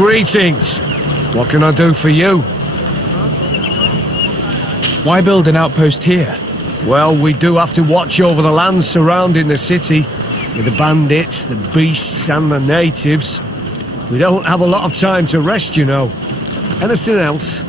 Greetings. What can I do for you? Why build an outpost here? Well, we do have to watch over the lands surrounding the city, with the bandits, the beasts, and the natives. We don't have a lot of time to rest, you know. Anything else?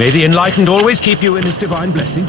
May the Enlightened always keep you in his divine blessing.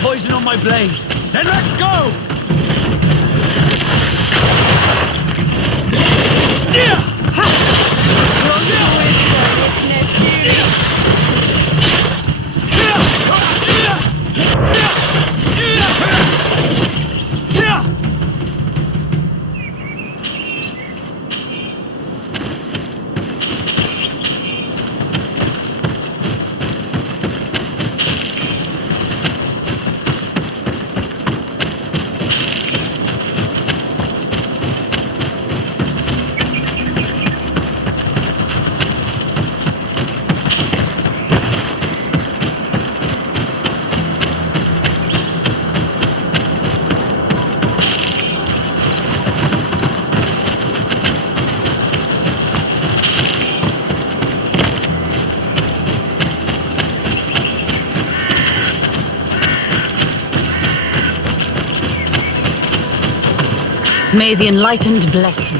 Poison on my blade. Then let's go! May the Enlightened bless you.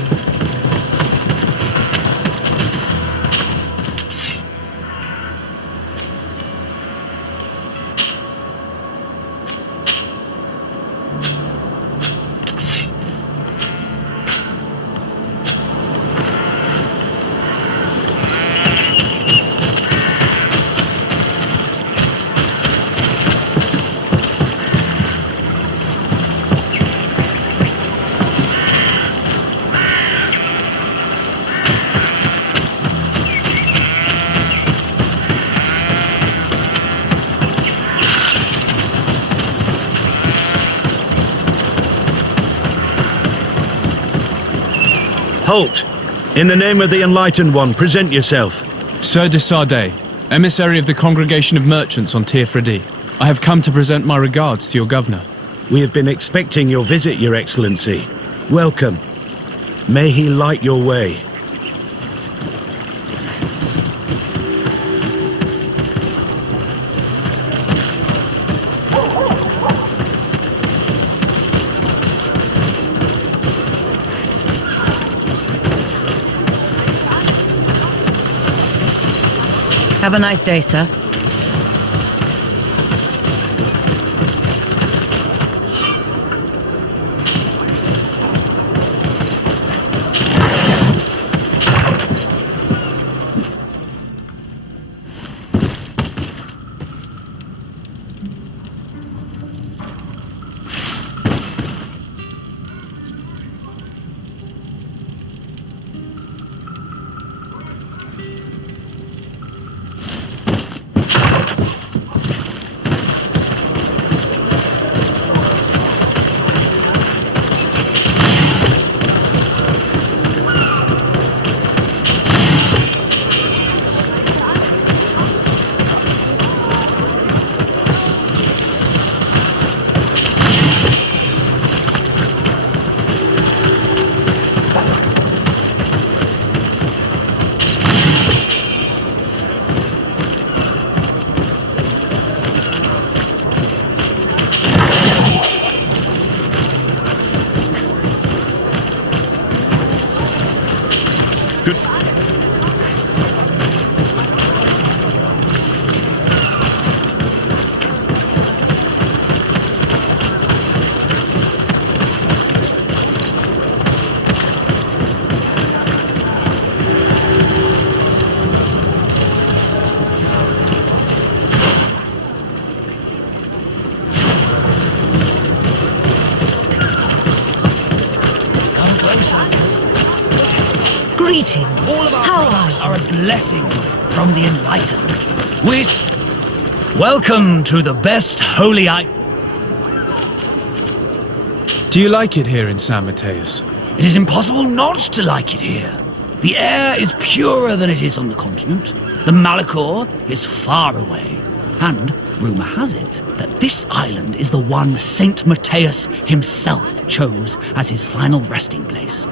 Halt! In the name of the Enlightened One, present yourself. Sir de Sardet, emissary of the Congregation of Merchants on Tirfredi. I have come to present my regards to your governor. We have been expecting your visit, Your Excellency. Welcome. May he light your way. Have a nice day, sir. Greetings. All of our How products are are a blessing from the Enlightened. Welcome to the best holy Do you like it here in San Mateus? It is impossible not to like it here. The air is purer than it is on the continent. The Malachor is far away. And rumour has it that this island is the one Saint Mateus himself chose as his final resting place.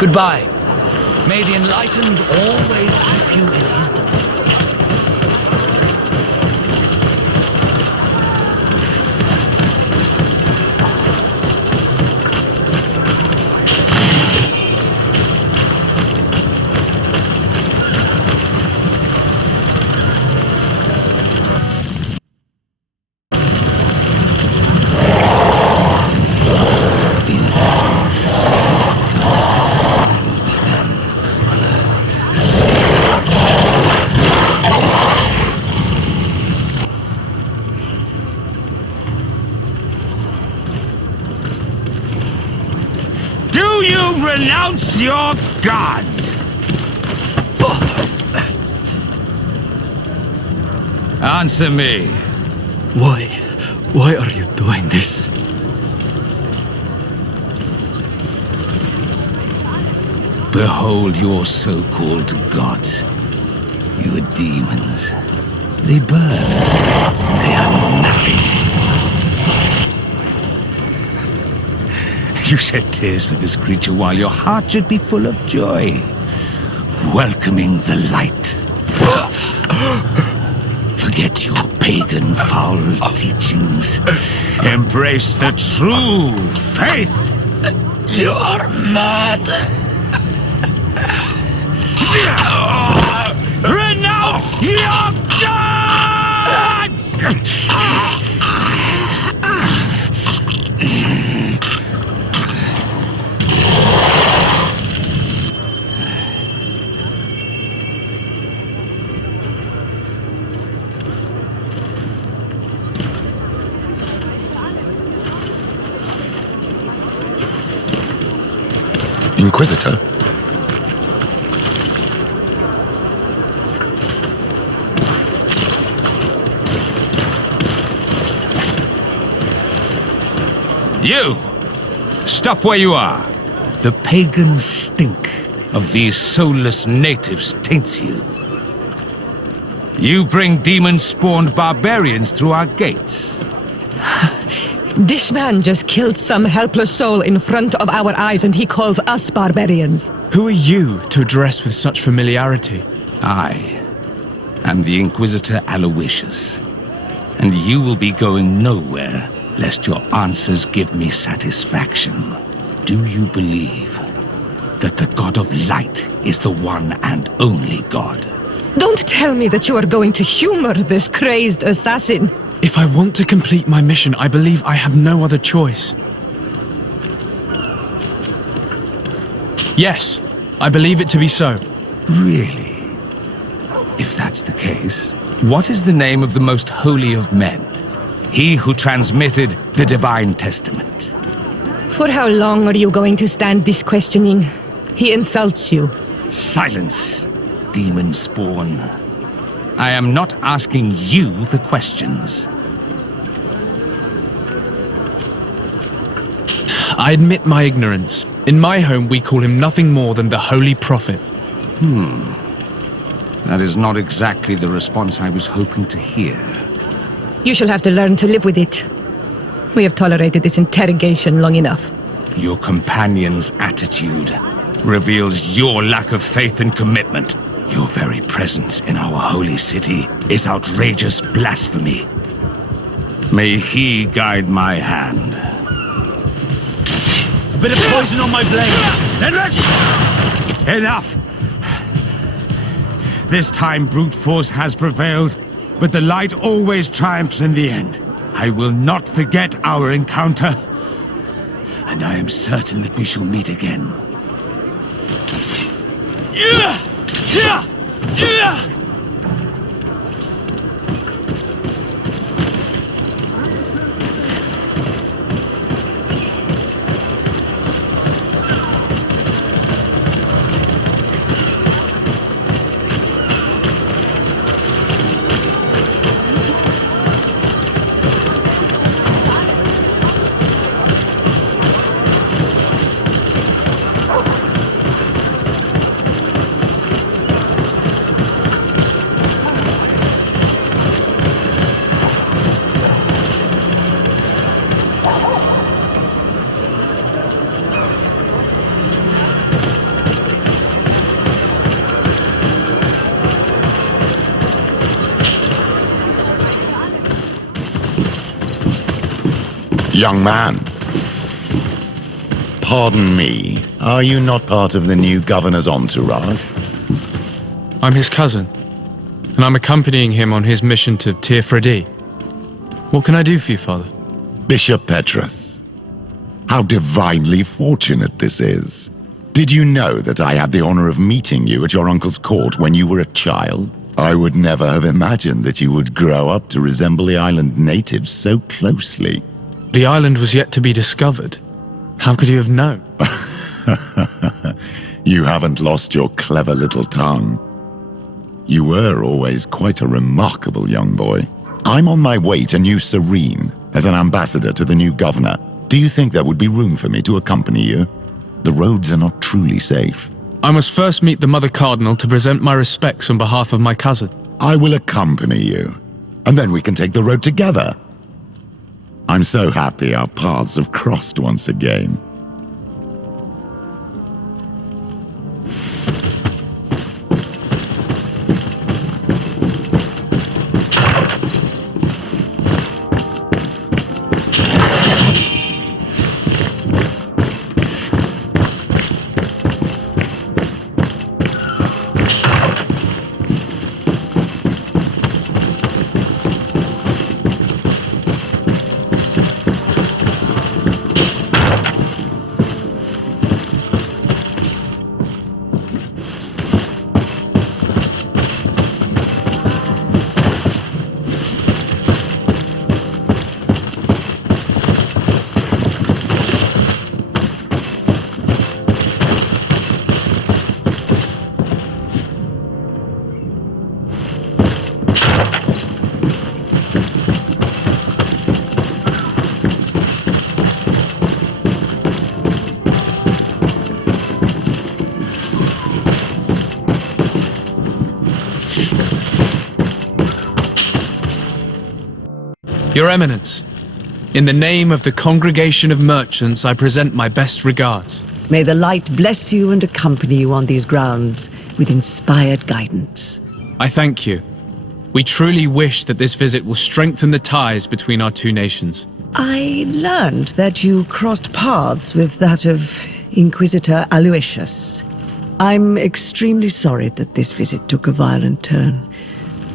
Goodbye. May the Enlightened always keep you in his domain. Renounce your gods! Answer me. Why are you doing this? Behold your so-called gods. Your demons. They burn. They are nothing. You shed tears for this creature while your heart should be full of joy, welcoming the light. Forget your pagan foul teachings. Embrace the true faith. You are mad. Renounce your gods! Inquisitor? You! Stop where you are. The pagan stink of these soulless natives taints you. You bring demon-spawned barbarians through our gates. This man just killed some helpless soul in front of our eyes and he calls us barbarians. Who are you to address with such familiarity? I am the Inquisitor Aloysius, and you will be going nowhere lest your answers give me satisfaction. Do you believe that the God of Light is the one and only God? Don't tell me that you are going to humor this crazed assassin. If I want to complete my mission, I believe I have no other choice. Yes, I believe it to be so. Really? If that's the case, what is the name of the most holy of men? He who transmitted the Divine Testament. For how long are you going to stand this questioning? He insults you. Silence, demon spawn. I am not asking you the questions. I admit my ignorance. In my home, we call him nothing more than the Holy Prophet. That is not exactly the response I was hoping to hear. You shall have to learn to live with it. We have tolerated this interrogation long enough. Your companion's attitude reveals your lack of faith and commitment. Your very presence in our holy city is outrageous blasphemy. May he guide my hand. A bit of poison on my blade. Then let's... Enough! This time brute force has prevailed, but the light always triumphs in the end. I will not forget our encounter, and I am certain that we shall meet again. Young man. Pardon me, are you not part of the new governor's entourage? I'm his cousin, and I'm accompanying him on his mission to Tir-Fredi. What can I do for you, Father? Bishop Petrus. How divinely fortunate this is. Did you know that I had the honor of meeting you at your uncle's court when you were a child? I would never have imagined that you would grow up to resemble the island natives so closely. The island was yet to be discovered. How could you have known? You haven't lost your clever little tongue. You were always quite a remarkable young boy. I'm on my way to New Serene as an ambassador to the new governor. Do you think there would be room for me to accompany you? The roads are not truly safe. I must first meet the Mother Cardinal to present my respects on behalf of my cousin. I will accompany you, and then we can take the road together. I'm so happy our paths have crossed once again. Your Eminence, in the name of the Congregation of Merchants, I present my best regards. May the light bless you and accompany you on these grounds with inspired guidance. I thank you. We truly wish that this visit will strengthen the ties between our two nations. I learned that you crossed paths with that of Inquisitor Aloysius. I'm extremely sorry that this visit took a violent turn.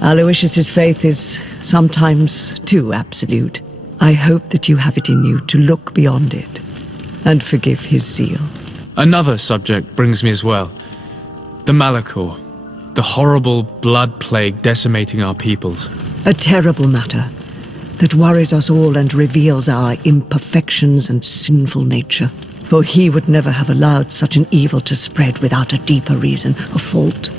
Aloysius's faith is sometimes too absolute. I hope that you have it in you to look beyond it and forgive his zeal. Another subject brings me as well. The Malachor, the horrible blood plague decimating our peoples. A terrible matter that worries us all and reveals our imperfections and sinful nature. For he would never have allowed such an evil to spread without a deeper reason, a fault.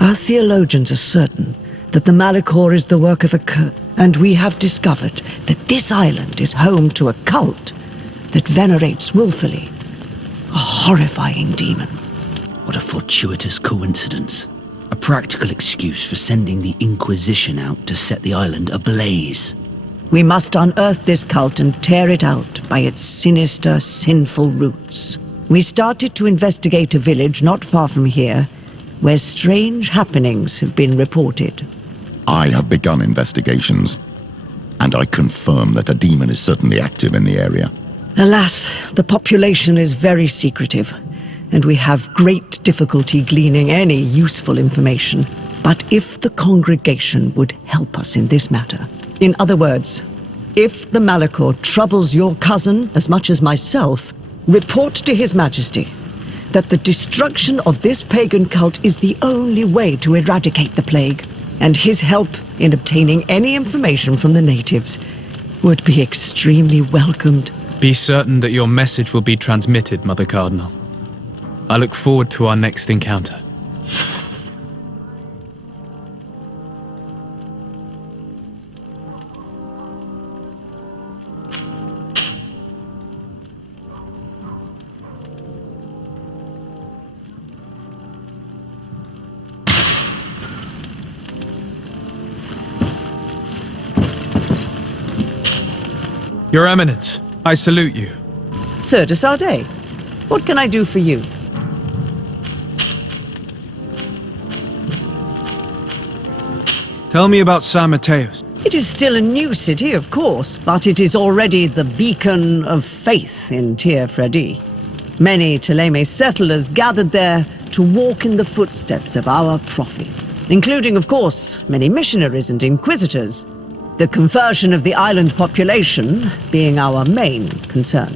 Our theologians are certain that the Malachor is the work of a curse, and we have discovered that this island is home to a cult that venerates willfully a horrifying demon. What a fortuitous coincidence. A practical excuse for sending the Inquisition out to set the island ablaze. We must unearth this cult and tear it out by its sinister, sinful roots. We started to investigate a village not far from here, where strange happenings have been reported. I have begun investigations, and I confirm that a demon is certainly active in the area. Alas, the population is very secretive, and we have great difficulty gleaning any useful information. But if the congregation would help us in this matter, in other words, if the Malachor troubles your cousin as much as myself, report to His Majesty that the destruction of this pagan cult is the only way to eradicate the plague, and his help in obtaining any information from the natives would be extremely welcomed. Be certain that your message will be transmitted, Mother Cardinal. I look forward to our next encounter. Your Eminence, I salute you. Sir de Sardet, what can I do for you? Tell me about San Mateos. It is still a new city, of course, but it is already the beacon of faith in Tir Fredi. Many Thélème settlers gathered there to walk in the footsteps of our prophet, including, of course, many missionaries and inquisitors. The conversion of the island population being our main concern.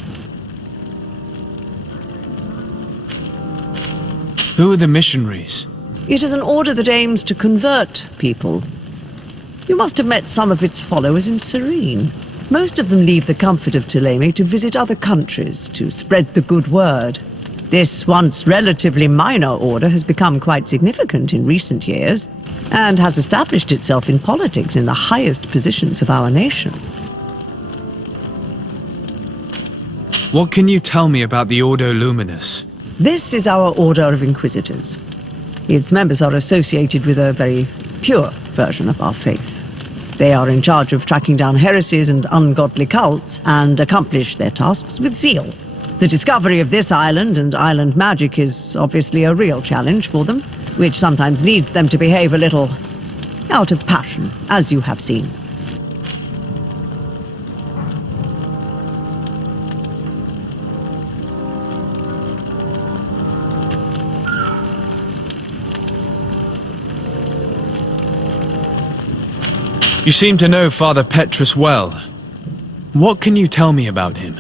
Who are the missionaries? It is an order that aims to convert people. You must have met some of its followers in Serene. Most of them leave the comfort of Thélème to visit other countries to spread the good word. This once relatively minor order has become quite significant in recent years, and has established itself in politics in the highest positions of our nation. What can you tell me about the Ordo Luminus? This is our Order of Inquisitors. Its members are associated with a very pure version of our faith. They are in charge of tracking down heresies and ungodly cults and accomplish their tasks with zeal. The discovery of this island and island magic is obviously a real challenge for them, which sometimes leads them to behave a little out of passion, as you have seen. You seem to know Father Petrus well. What can you tell me about him?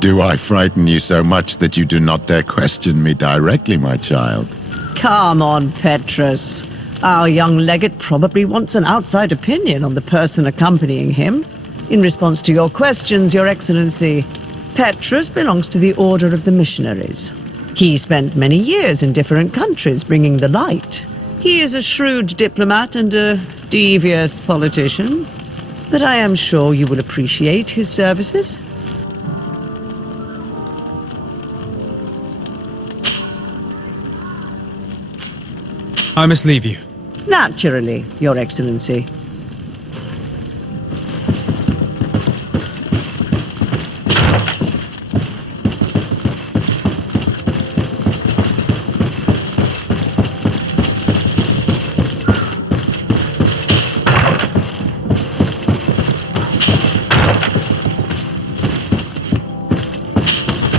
Do I frighten you so much that you do not dare question me directly, my child? Come on, Petrus. Our young legate probably wants an outside opinion on the person accompanying him. In response to your questions, Your Excellency, Petrus belongs to the Order of the Missionaries. He spent many years in different countries bringing the light. He is a shrewd diplomat and a devious politician, but I am sure you will appreciate his services. I must leave you. Naturally, Your Excellency.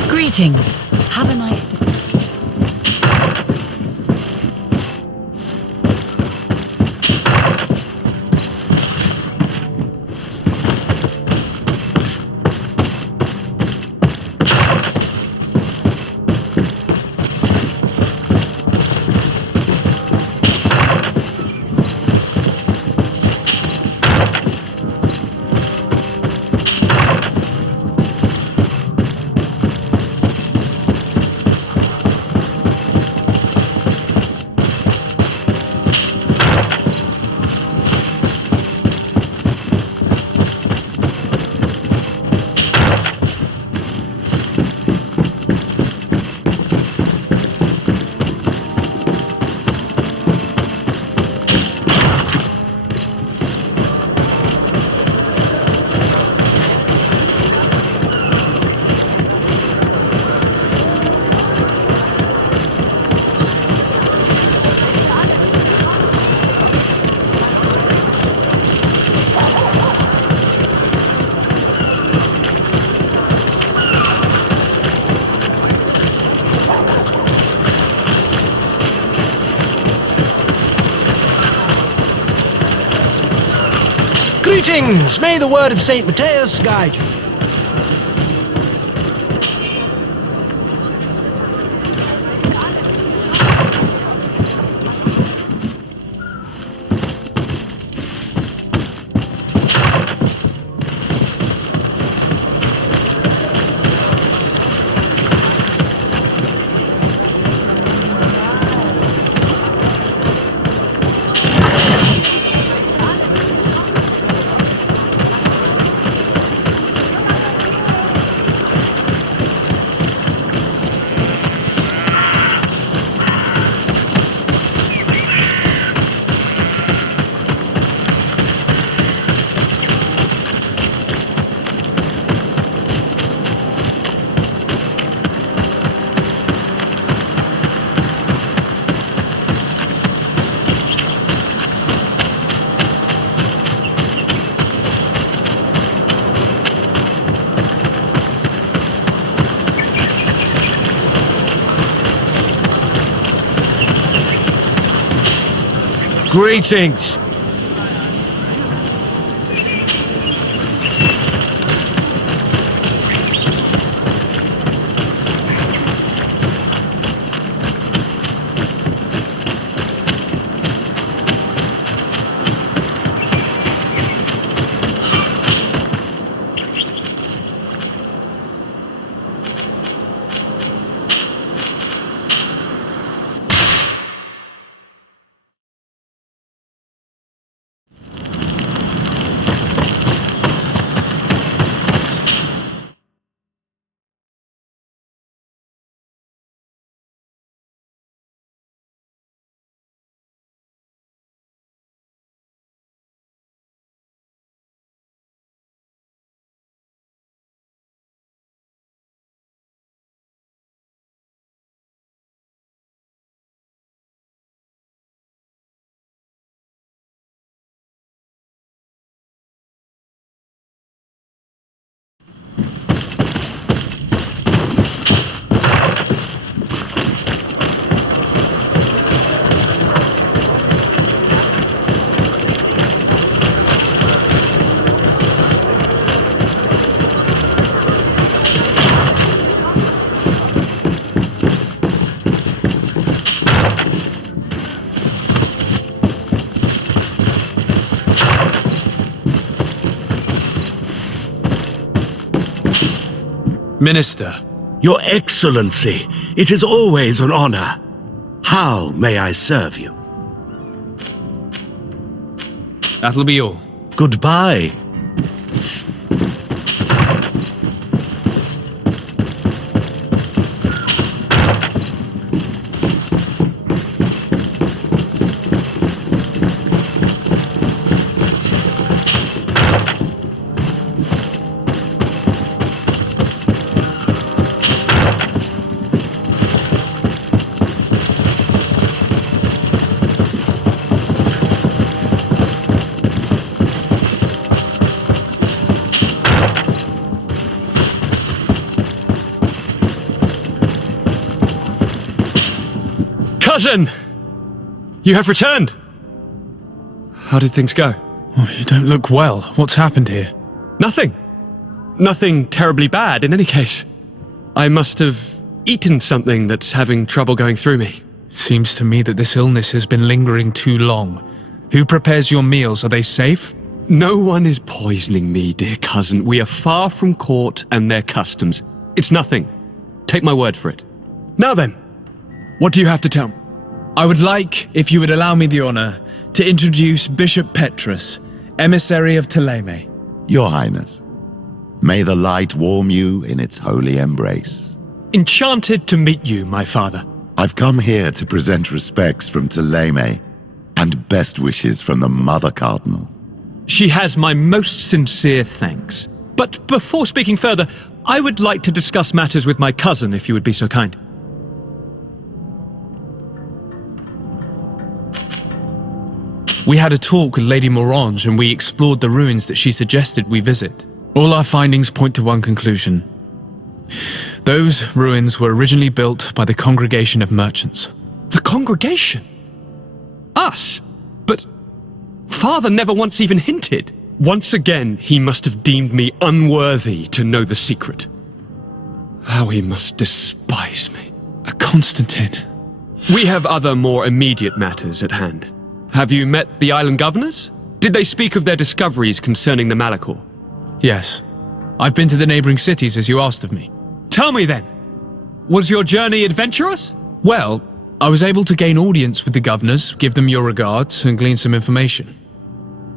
Greetings. Have a nice day. Greetings! May the word of St. Matthias guide you. Greetings! Minister, Your Excellency, it is always an honor. How may I serve you? that'll be all. Goodbye. Cousin! You have returned! How did things go? Oh, you don't look well. What's happened here? Nothing. Nothing terribly bad in any case. I must have eaten something that's having trouble going through me. It seems to me that this illness has been lingering too long. Who prepares your meals? Are they safe? No one is poisoning me, dear cousin. We are far from court and their customs. It's nothing. Take my word for it. Now then, what do you have to tell me? I would like, if you would allow me the honor, to introduce Bishop Petrus, emissary of Ptolemy. Your Highness, may the light warm you in its holy embrace. Enchanted to meet you, my father. I've come here to present respects from Ptolemy and best wishes from the Mother Cardinal. She has my most sincere thanks. But before speaking further, I would like to discuss matters with my cousin, if you would be so kind. We had a talk with Lady Morange and we explored the ruins that she suggested we visit. All our findings point to one conclusion. Those ruins were originally built by the Congregation of Merchants. The congregation? Us? But Father never once even hinted. Once again, he must have deemed me unworthy to know the secret. How he must despise me. Constantine. We have other more immediate matters at hand. Have you met the island governors? Did they speak of their discoveries concerning the Malachor? Yes. I've been to the neighboring cities as you asked of me. Tell me then, was your journey adventurous? Well, I was able to gain audience with the governors, give them your regards, and glean some information.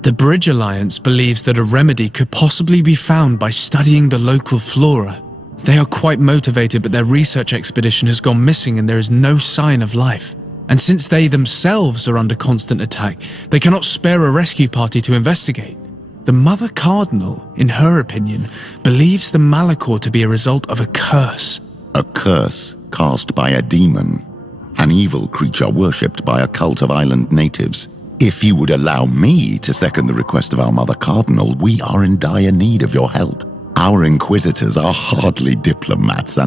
The Bridge Alliance believes that a remedy could possibly be found by studying the local flora. They are quite motivated, but their research expedition has gone missing and there is no sign of life. And since they themselves are under constant attack, they cannot spare a rescue party to investigate. The Mother Cardinal, in her opinion, believes the Malachor to be a result of a curse. A curse cast by a demon, an evil creature worshipped by a cult of island natives. If you would allow me to second the request of our Mother Cardinal, we are in dire need of your help. Our inquisitors are hardly diplomats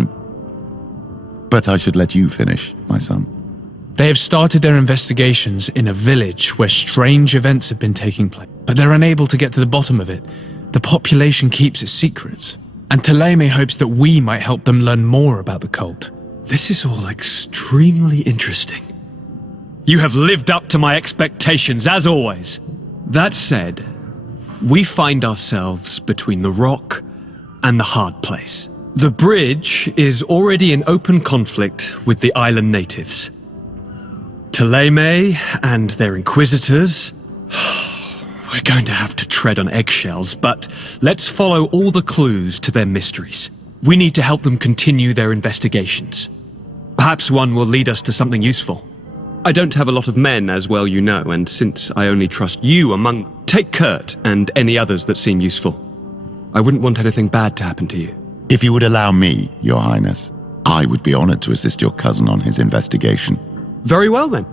But I should let you finish, my son. They have started their investigations in a village where strange events have been taking place, but they're unable to get to the bottom of it. The population keeps its secrets, and Ptolemy hopes that we might help them learn more about the cult. This is all extremely interesting. You have lived up to my expectations, as always. That said, we find ourselves between the rock and the hard place. The bridge is already in open conflict with the island natives. Ptolemy and their inquisitors. We're going to have to tread on eggshells, but let's follow all the clues to their mysteries. We need to help them continue their investigations. Perhaps one will lead us to something useful. I don't have a lot of men, as well you know, and since I only trust you among them, take Kurt and any others that seem useful. I wouldn't want anything bad to happen to you. If you would allow me, Your Highness, I would be honored to assist your cousin on his investigation. Very well then.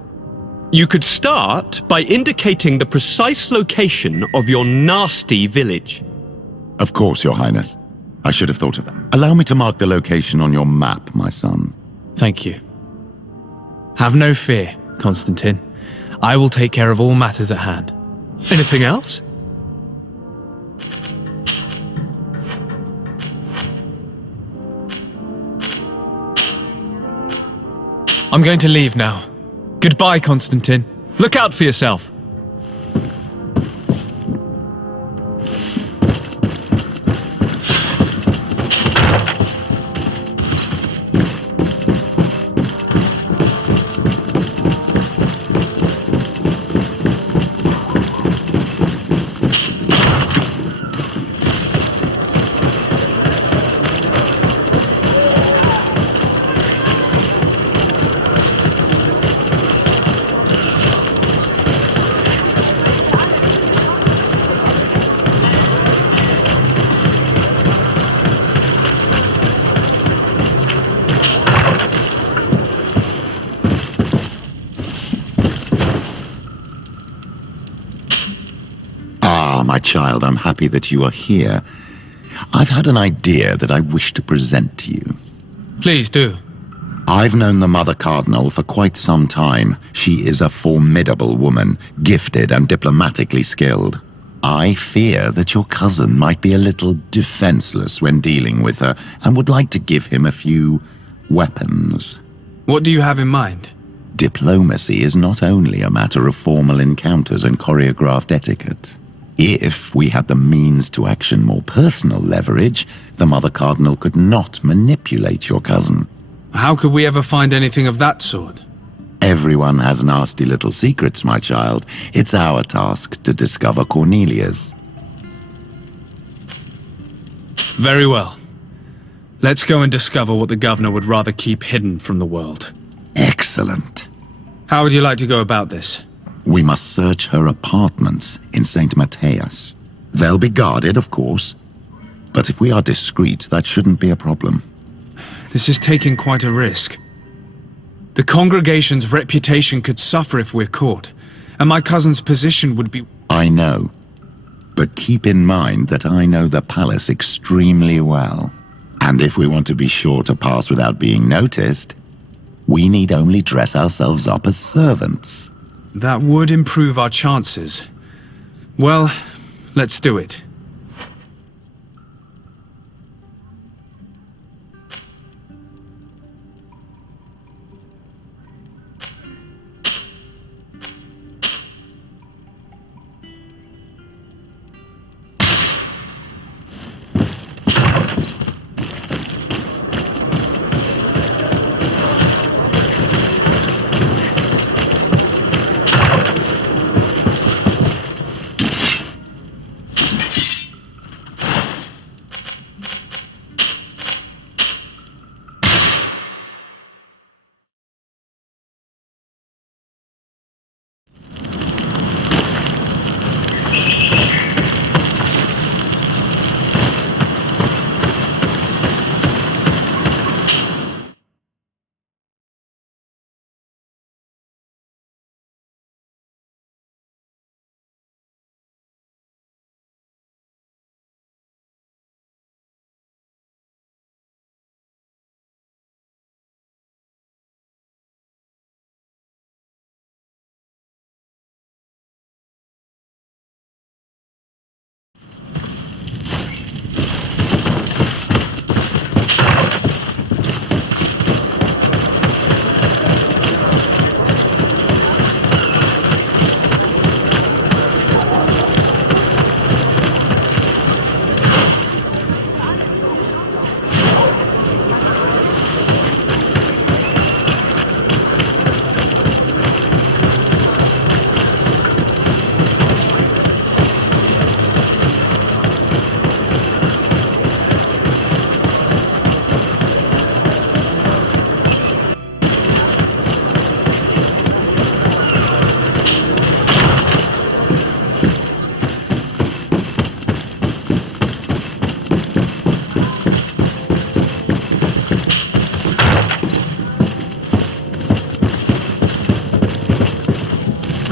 You could start by indicating the precise location of your nasty village. Of course, Your Highness. I should have thought of that. Allow me to mark the location on your map, my son. Thank you. Have no fear, Constantine. I will take care of all matters at hand. Anything else? I'm going to leave now. Goodbye, Constantine. Look out for yourself. my child, I'm happy that you are here. I've had an idea that I wish to present to you. Please do. I've known the Mother Cardinal for quite some time. She is a formidable woman, gifted and diplomatically skilled. I fear that your cousin might be a little defenseless when dealing with her and would like to give him a few weapons. What do you have in mind? Diplomacy is not only a matter of formal encounters and choreographed etiquette. If we had the means to action more personal leverage, the Mother Cardinal could not manipulate your cousin. How could we ever find anything of that sort? Everyone has nasty little secrets, my child. It's our task to discover Cornelia's. Very well. Let's go and discover what the governor would rather keep hidden from the world. Excellent. How would you like to go about this? We must search her apartments in St. Matthias. They'll be guarded, of course. But if we are discreet, that shouldn't be a problem. This is taking quite a risk. The congregation's reputation could suffer if we're caught, and my cousin's position would be... I know. But keep in mind that I know the palace extremely well. And if we want to be sure to pass without being noticed, we need only dress ourselves up as servants. That would improve our chances. Well, let's do it.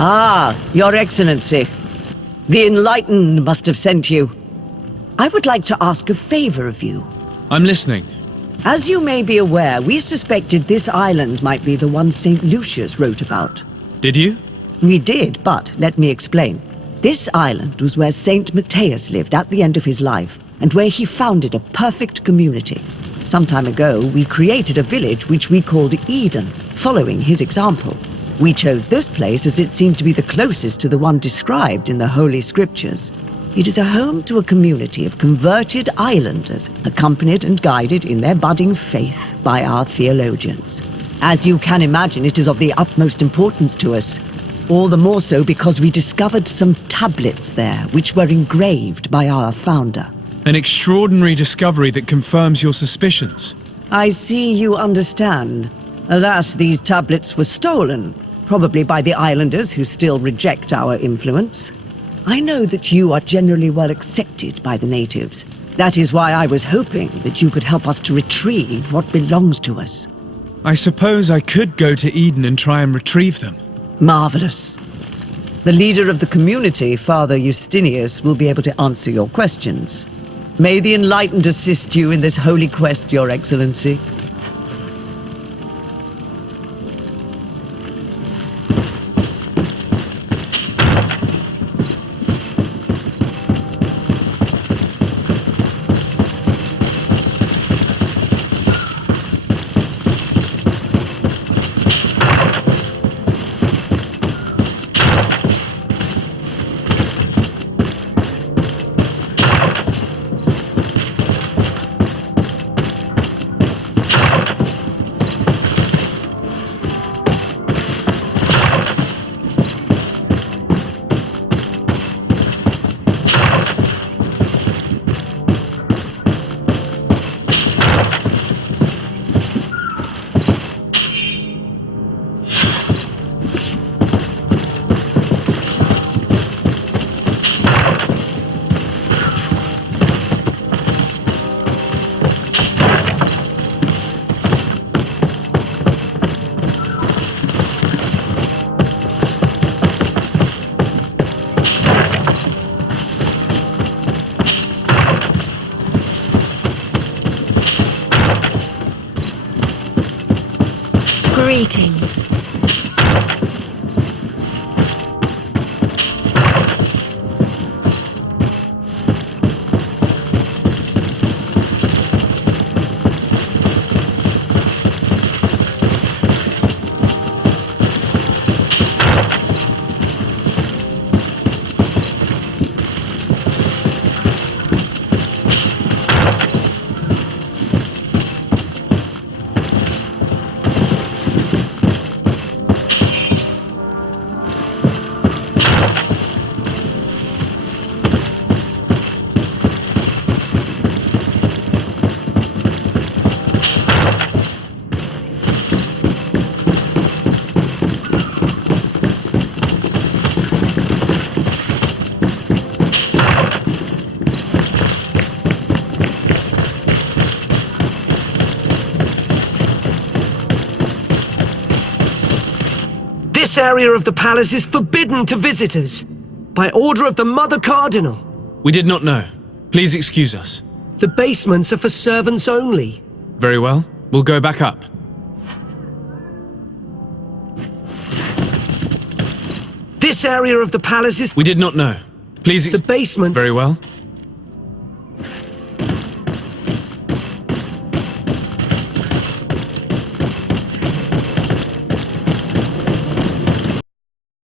Ah, Your Excellency. The Enlightened must have sent you. I would like to ask a favor of you. I'm listening. As you may be aware, we suspected this island might be the one St. Lucius wrote about. Did you? We did, but let me explain. This island was where St. Matthias lived at the end of his life, and where he founded a perfect community. Some time ago, we created a village which we called Eden, following his example. We chose this place as it seemed to be the closest to the one described in the Holy Scriptures. It is a home to a community of converted islanders, accompanied and guided in their budding faith by our theologians. As you can imagine, it is of the utmost importance to us. All the more so because we discovered some tablets there, which were engraved by our founder. An extraordinary discovery that confirms your suspicions. I see you understand. Alas, these tablets were stolen, probably by the islanders who still reject our influence. I know that you are generally well accepted by the natives. That is why I was hoping that you could help us to retrieve what belongs to us. I suppose I could go to Eden and try and retrieve them. Marvelous. The leader of the community, Father Justinius, will be able to answer your questions. May the Enlightened assist you in this holy quest, Your Excellency. Greetings. This area of the palace is forbidden to visitors, by order of the Mother Cardinal. We did not know. Please excuse us. The basements are for servants only. Very well. We'll go back up. This area of the palace is... We did not know. Please The basement... Very well.